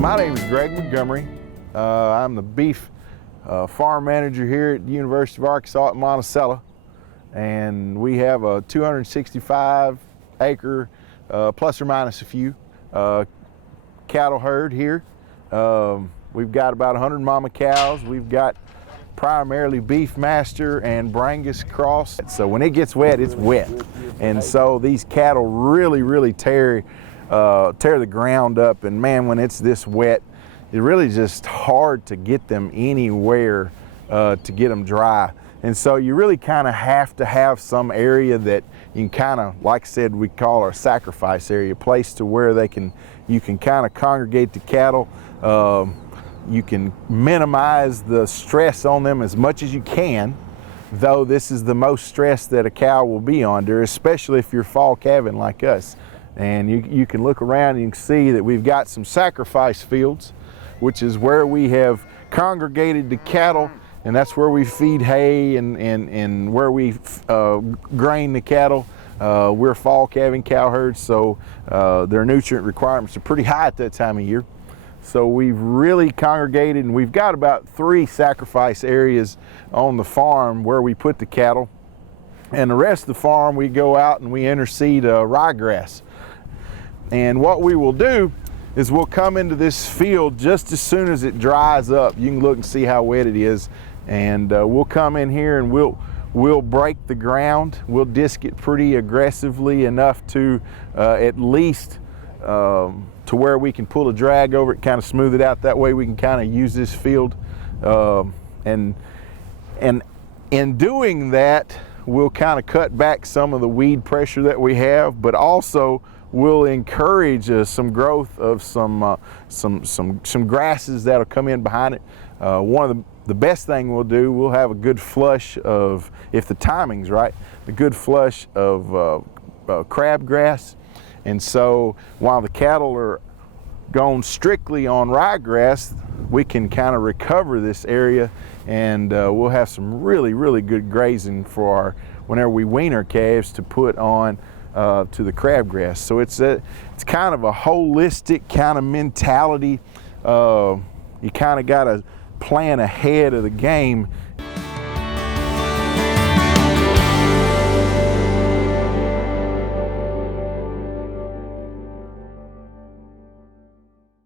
My name is Greg Montgomery. I'm the beef farm manager here at the University of Arkansas at Monticello, and we have a 265 acre plus or minus a few cattle herd here. We've got about 100 mama cows. We've got primarily beef master and Brangus cross. So when it gets wet, it's wet, and so these cattle really tear the ground up. And man, when it's this wet, it's really just hard to get them anywhere to get them dry. And so you really kind of have to have some area that you can kind of, like I said, we call our sacrifice area, a place to where you can kind of congregate the cattle. You can minimize the stress on them as much as you can, though this is the most stress that a cow will be under, especially if you're fall calving like us. And you can look around and you can see that we've got some sacrifice fields, which is where we have congregated the cattle, and that's where we feed hay and where we grain the cattle. We're fall calving cow herds, so their nutrient requirements are pretty high at that time of year. So we've really congregated, and we've got about 3 sacrifice areas on the farm where we put the cattle. And the rest of the farm, we go out and we interseed ryegrass. And what we will do is we'll come into this field just as soon as it dries up. You can look and see how wet it is. And we'll come in here and we'll break the ground. We'll disc it pretty aggressively enough to at least to where we can pull a drag over it, kind of smooth it out. That way we can kind of use this field. And in doing that, we'll kind of cut back some of the weed pressure that we have, but also we'll encourage some growth of some grasses that'll come in behind it. One of the best thing we'll do, we'll have a good flush of, if the timing's right, a good flush of crabgrass. And so while the cattle are going strictly on ryegrass, we can kind of recover this area, and we'll have some really good grazing for whenever we wean our calves to put on to the crabgrass. So it's kind of a holistic kind of mentality. You kind of got to plan ahead of the game